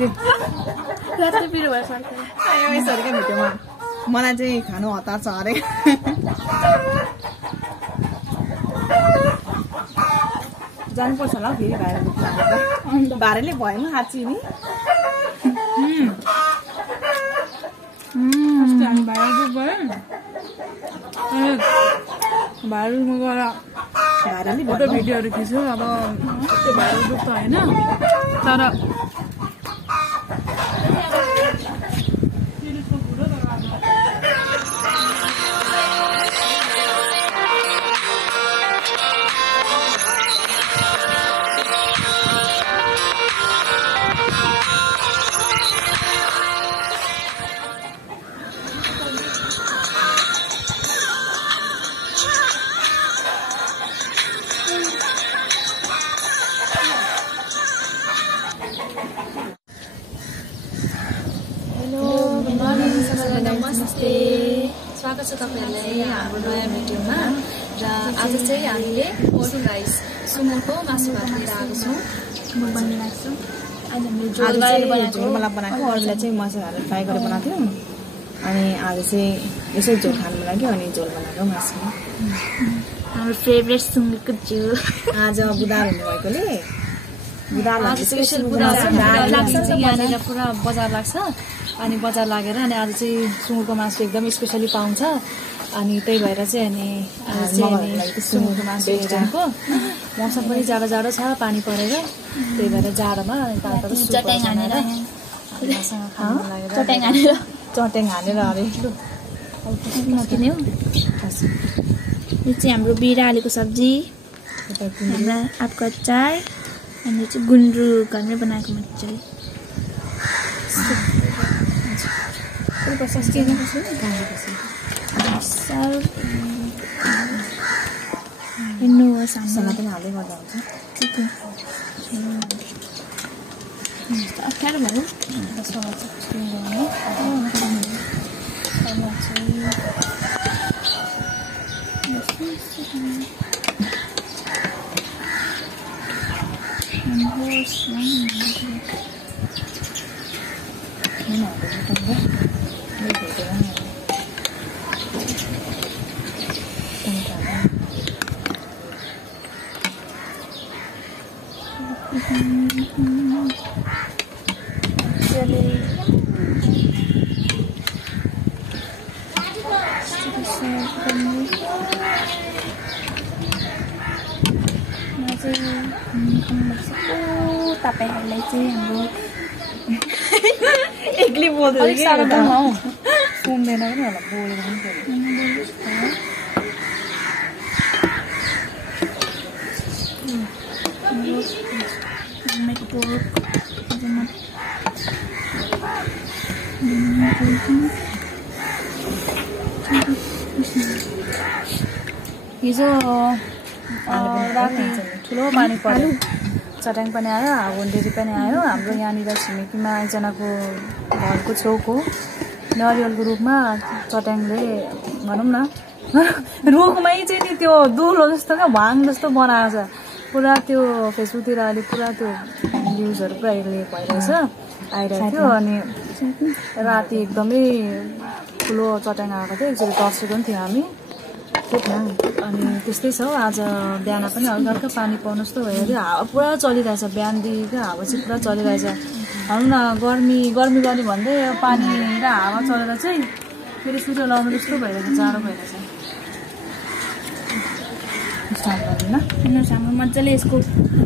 कि रातै पिरो भयो फर्केर यसरीकै भिडियोमा मलाई चाहिँ खानु हतार छ अरे जानुपर्छ होला फेरि भाइरलले भएन साँच्ची नि भाइरलमा गएर फोटो भिडियोहरू खिच्यो अब त्यो भाइरल ग्रुप त होइन तर नमस्ते स्वागत छ तपाईहरुलाई हाम्रो नयाँ भिडियोमा र आज चाहिँ हामीले पोर्क राइस सुँगुरको मासु भात लिएर आएको छौं म बनाइरहेको छु आज हामीले झोल बनाएको अरूलाई चाहिँ मसला हालेर फ्राई गरेर बनाएको थियौं अनि आज चाहिँ यसै झोल खानु लाग्यो अनि झोल बनाएको मासु हाम्रो फेभरेट सुँगुरको झोल आज बुधबार हुनु भएकोले बुधबार स्पेशल बुधबार लाग्छ यहाँनिर पुरा बजार लाग्छ अनि बजार लागेर अनि आज चाहिँ सुँगुरको मासु एकदम स्पेशली पाउँछ अनि त्यही भएर चाहिँ अनि आज चाहिँ सुँगुरको मासु ल्याएको मौसम पनि जाडो जाडो छ पानी परेर त्यही भएर जाडोमा चट्याङ हानेर चट्याङ हानेर अरे नकिन्यो यो चाहिँ हाम्रो बिरालोको सब्जी हाम्रा आँपको अचार अनि यो चाहिँ गुन्द्रुक घरमै बनाएको मजाले मसला पनि हाल्दै गर्दा हुन्छ अप्ठ्यारो भयो तपाईहरुलाई चाहिँ हाम्रो एक्लै बोल्दै अलिक साह्रो त हौ सुन्दैन पनि होला बोलेको पनि हिजो राति ठुलो पानी पर्यो चट्याङ पनि आयो हागुन्डेरी पनि आयो हाम्रो यहाँनिर छिमेकीमा एकजनाको घरको छेउको नरिवलको रुखमा चट्याङले भनौँ न रुखमै चाहिँ नि त्यो दुलो जस्तो क्या भाङ जस्तो बनाएको छ पुरा त्यो फेसबुकतिर अहिले पुरा त्यो भ्युजहरू पुरा भइरहेछ आइरहेको थियो अनि राति एकदमै ठुलो चट्याङ आएको थियो एकचोटि तर्सेको पनि थियो हामी अनि त्यस्तै छ आज बिहान पनि हल्का हल्का पानी पर्नु जस्तो भयो अरे हावा पुरा चलिरहेछ बिहानदेखिको हावा चाहिँ पुरा चलिरहेछ भनौँ न गर्मी गर्ने भन्दै पानी र हावा चलेर चाहिँ फेरि सूर्य लाउनु जस्तो भइरहेछ जाडो भइरहेछ हाम्रो मजाले यसको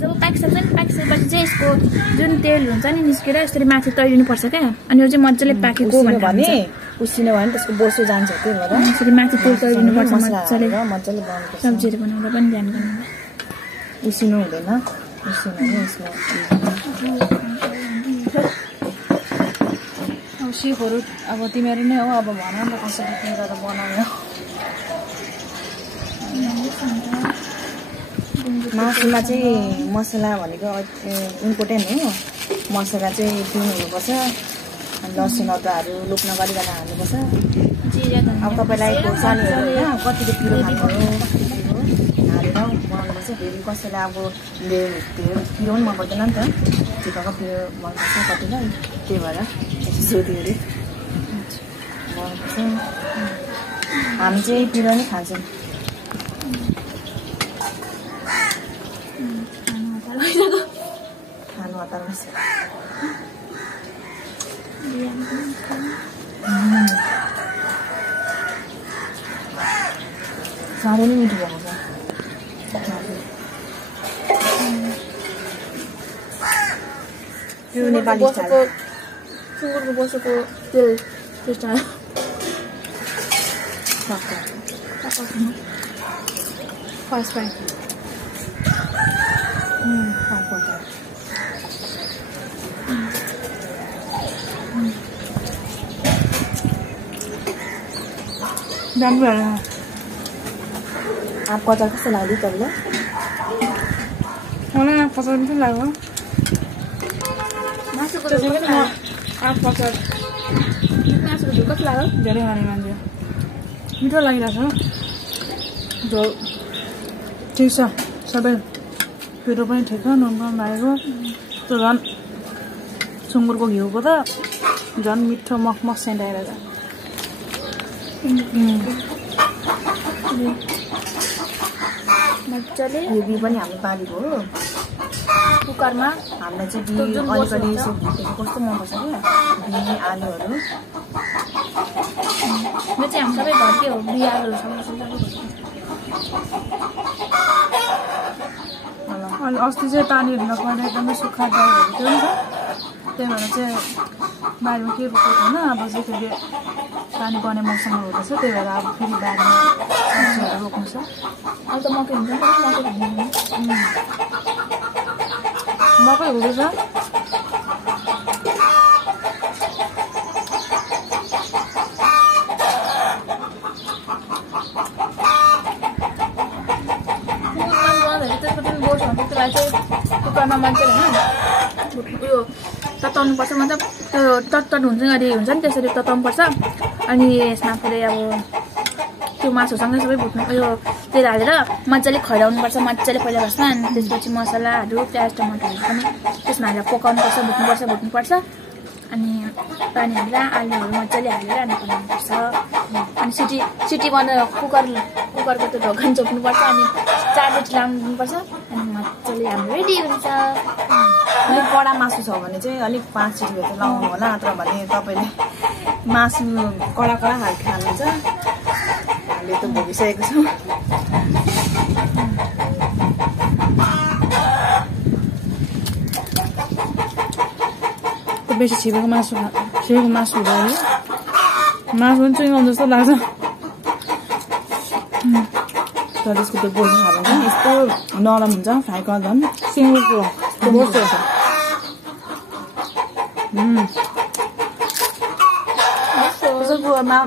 जब पाकिसक्छ नि पाकिसकेपछि चाहिँ यसको जुन तेल हुन्छ नि निस्केर यसरी माथि तैरिनुपर्छ क्या अनि यो चाहिँ मजाले पाकेको भने उसिनो भयो भने त्यसको बोसो जान्छ त्यही भएर यसरी माथि तेल तैरिनुपर्छ मजाले बनाउनुपर्छ सब्जीहरू बनाउँदा पनि ध्यान गर्नु उसिनो हुँदैन अब सेफहरू अब तिमीहरू नै हो अब भन न कसरी के गरेर बनायो मासुमा चाहिँ मसला भनेको इम्पोर्टेन्ट हो मसला चाहिँ पिउनु हुनुपर्छ लसुन अदुवाहरू लुक्न गरिकन हाल्नुपर्छ अब तपाईँलाई खोर्सानीहरू होइन कतिको पिरो खानुभयो हालेर बनाउनुपर्छ फेरि कसैलाई अब पिरो पनि मन पर्दैन नि त ठिक्कको पिरो मनपर्छ कतिलाई त्यही भएर सोध्यो अरे मनपर्छ हामी चाहिँ पिरो नै खान्छौँ खानु हतार भइसक्यो साह्रै नै मिठो भएको छ यो नेपाली स्टाइल सुँगुरको बसेको तेल टेस्ट आयो फर्स्ट फ्राई राम्रो आपको अचार कस्तो लाग्यो तपाईँलाई मलाई पचास पनि लाग्यो मासुको त्यसै पनि म आठ पचास मासुको झोल कस्तो लाग्यो धेरै खाने मान्छे मिठो लागिरहेको छ झोल ठिक छ सबै पिरो पनि ठिक छ नुन पनि लागेको त्यो झन् सुँगुरको घिउको त झन् मिठो मखमख सेन्ट आएर मजाले यो बिउ पनि हाम्रो बारीको हो कुकरमा हामीलाई चाहिँ बिउ अलिकति यसो भुटेको कस्तो मनपर्छ क्या बिउ आलुहरू यो चाहिँ हामी सबै घरकै हो बिहारहरू सबै अनि अस्ति चाहिँ पानीहरू नपर्दा एकदमै सुक्खा ड्राईहरू थियो नि त त्यही भएर चाहिँ बारीमा केही रोपेको होइन अब चाहिँ फेरि पानी पर्ने मौसम हुँदैछ त्यही भएर अब फेरि बारीमा सब्जीहरू रोप्नु छ अब त मकै हुन्छ नि मकै हुँदैछ कुकरमा मजाले होइन उयो तताउनुपर्छ मतलब त्यो तत्तत हुन्छ गरी हुन्छ नि त्यसरी तताउनुपर्छ अनि यसमा फेरि अब त्यो मासुसँगै सबै भुट्नु उयो तेल हालेर मजाले खैराउनुपर्छ मजाले पहिला फर्स्टमा अनि त्यसपछि मसलाहरू प्याज टमाटरहरू पनि त्यसमा हालेर पकाउनुपर्छ भुट्नुपर्छ अनि पानी हालेर आलुहरू मजाले हालेर अनि बनाउनुपर्छ अनि सिटी बन्द कुकरको त्यो ढक्कन चोप्नुपर्छ अनि 4 मिनट लाउनुपर्छ अनि मजाले हाम्रो रेडी हुन्छ अलिक कडा मासु छ भने चाहिँ अलिक 5 सिटी जस्तो लाउनु होला नत्र भने तपाईँले मासु कडा खालको खानुहुन्छ हामीले त भोगिसकेको छौँ बेसी छिपेको मासु हुँदैन मासु पनि चुइङ जस्तो लाग्छ तर त्यसको त्यो बोसो खानु चाहिँ यस्तो नरम हुन्छ फ्राई गर्दा पनि सिङ्गुरको बोसो त्यसको कुरोमा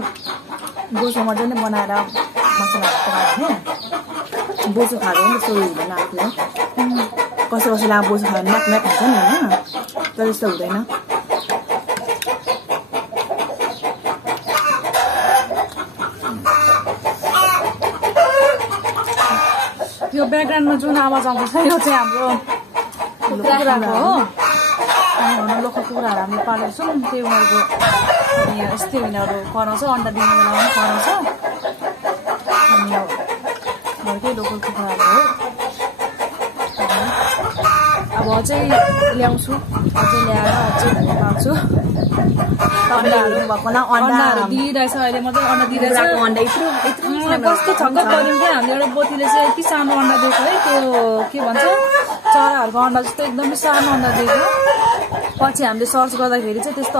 बोसो मजाले बनाएर मसलाहरू पकायो भने बोसो खाएर पनि त्यस्तो हुँदैन आफूले कसैलाई अब बोसो खाएर म्याक हुन्छ नि होइन तर त्यस्तो हुँदैन यो ब्याकग्राउन्डमा जुन आवाज आउँदैछ यो चाहिँ हाम्रो कुखुराको हो अनि लोकल कुखुराहरू हामीले पालेको छौँ त्यही उनीहरूको अनि यस्तै उनीहरू कराउँछ अन्डा दिने बेलामा पनि कराउँछ अनि यो घरकै लोकल कुखुराहरू हो अब अझै ल्याउँछु अझै ल्याएर अझै भन्ने पाउँछु अन्डाहरू भएकोलाई अन्डाहरू दिइरहेछ अहिले मात्रै अन्डा दिइरहेछ अन्डा यत्रो कस्तो छक्क पऱ्यौँ क्या हामीले एउटा बोतीले चाहिँ यति सानो अन्डा दिएको है त्यो के भन्छ चराहरूको अन्डा जस्तो एकदमै सानो अन्डा दिएको पछि हामीले सर्च गर्दाखेरि चाहिँ त्यस्तो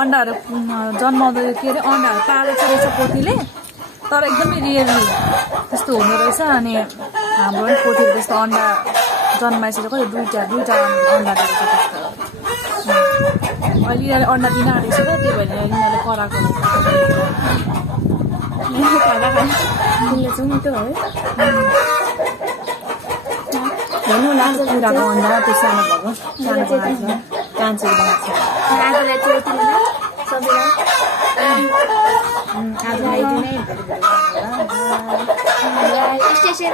अन्डाहरू जन्माउँदा के अरे अन्डाहरू पालेको रहेछ पोथीले तर एकदमै रियली त्यस्तो हुँदो रहेछ अनि हाम्रो पनि पोथीले त्यस्तो अन्डा जन्माइसकेको कति दुईवटा अन्डा दिएको छ त्यस्तो अहिले यिनीहरूले अन्डा दिन आँटेको छ त त्यही भएर यिनीहरूले कराएको चाहिँ मिठो है हेर्नु लाग्छ कुखुराको अन्डा त्यो सानो भएको सानो बनाएको छ कान्छी बनाएको छ आजलाई चाहिँ यति बेला सबैलाई आज आइदिने स्टेसन